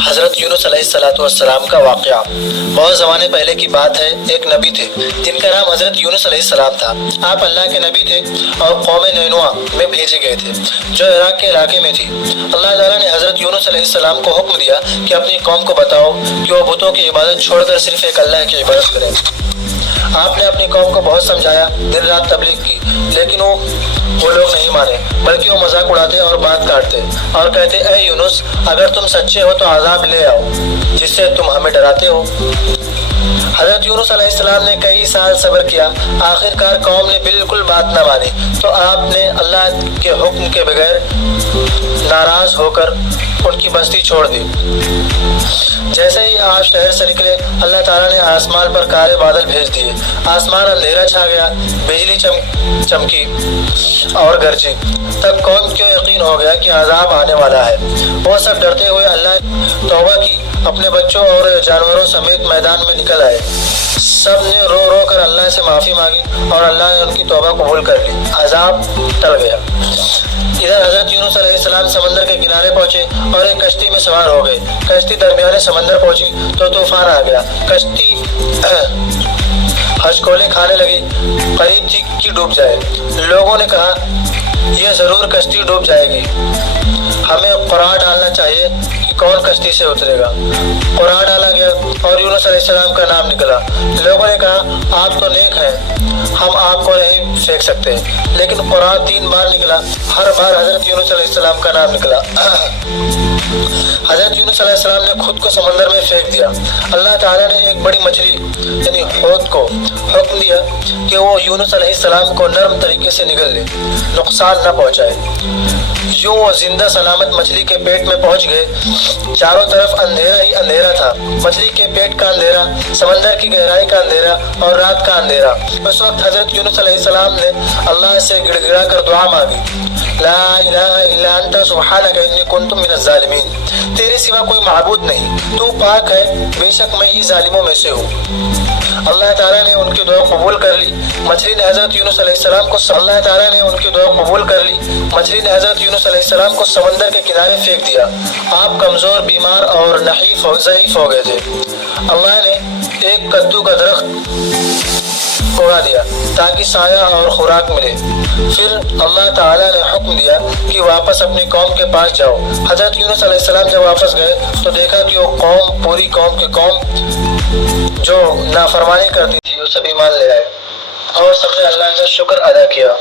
حضرت یونس علیہ السلام کا واقعہ۔ بہت زمانے پہلے کی بات ہے، ایک نبی تھے جن کا نام حضرت یونس علیہ السلام تھا۔ آپ اللہ کے نبی تھے اور قوم نینوا میں بھیجے گئے تھے جو عراق کے علاقے میں تھی۔ اللہ تعالیٰ نے حضرت یونس علیہ السلام کو حکم دیا کہ اپنی قوم کو بتاؤ کہ وہ بتوں کی عبادت چھوڑ کر صرف ایک اللہ کی عبادت کریں۔ آپ نے اپنی قوم کو بہت سمجھایا، دن رات تبلیغ کی، لیکن وہ لوگ نہیں مانے، بلکہ وہ مذاق اڑاتے اور بات کاٹتے اور کہتے، اے یونس، اگر تم سچے ہو تو عذاب لے آؤ جس سے تم ہمیں ڈراتے ہو۔ حضرت یونس علیہ السلام نے کئی سال صبر کیا، آخر کار قوم نے بالکل بات نہ مانی تو آپ نے اللہ کے حکم کے بغیر ناراض ہو کر ان کی بستی چھوڑ دی۔ جیسے ہی آپ شہر سے نکلے، اللہ تعالیٰ نے آسمان پر کالے بادل بھیج دیے، آسمان اندھیرا چھا گیا، بجلی چمکی اور گرجی۔ تب قوم کو یقین ہو گیا کہ عذاب آنے والا ہے۔ وہ سب ڈرتے ہوئے اللہ توبہ کی، اپنے بچوں اور جانوروں سمیت میدان میں نکل آئے۔ سب نے رو رو کر اللہ سے معافی مانگی اور اللہ نے ان کی توبہ قبول کر لی، عذاب ٹل گیا۔ ادھر حضرت یونس علیہ السلام سمندر کے کنارے پہنچے اور ایک کشتی میں سوار ہو گئے۔ کشتی درمیانے سمندر پہنچی تو طوفان آ گیا، کشتی ہچکولے کھانے لگی، قریب تھی کہ ڈوب جائے۔ لوگوں نے کہا، یہ ضرور کشتی ڈوب جائے گی، ہمیں قرعہ ڈالنا چاہیے کہ کون کشتی سے اترے گا۔ قرعہ ڈالا گیا اور یونس علیہ السلام کا نام نکلا۔ لوگوں نے کہا، آپ تو نیک ہیں، ہم آپ کو نہیں پھینک سکتے، لیکن قرعہ 3 بار نکلا، ہر بار حضرت یونس علیہ السلام کا نام نکلا۔ حضرت یونس علیہ السلام نے خود کو سمندر میں پھینک دیا۔ اللہ تعالیٰ نے ایک بڑی مچھلی یعنی حوت کو حکم دیا کہ وہ یونس علیہ السلام کو نرم طریقے سے نگل لے، نقصان نہ پہنچائے۔ یوں وہ زندہ سلامت مچھلی کے پیٹ میں پہنچ گئے۔ چاروں طرف اندھیرا ہی اندھیرا تھا، مچھلی کے پیٹ کا اندھیرا، سمندر کی گہرائی کا اندھیرا اور رات کا اندھیرا۔ اس وقت حضرت یونس علیہ السلام نے اللہ سے گڑ گڑا کر دعا مانگی، لا الہ الا انت سبحانک انی کنت من الظالمین، تیرے سوا کوئی معبود نہیں، تو پاک ہے، بے شک میں ہی ظالموں میں سے ہوں۔ اللہ تعالیٰ نے ان کی دعا قبول کر لی۔ مچھلی نے حضرت یونس علیہ السلام کو سمندر کے کنارے پھینک دیا۔ آپ کمزور، بیمار اور نحیف ضعیف ہو گئے تھے۔ اللہ نے ایک کدو کا درخت اگا دیا تاکہ سایہ اور خوراک ملے۔ پھر اللہ تعالیٰ نے حکم دیا کہ واپس اپنی قوم کے پاس جاؤ۔ حضرت یونس علیہ السلام جب واپس گئے تو دیکھا کہ وہ پوری قوم جو نافرمانی کرتی تھی وہ سب ایمان لے آئے اور سب نے اللہ کا شکر ادا کیا۔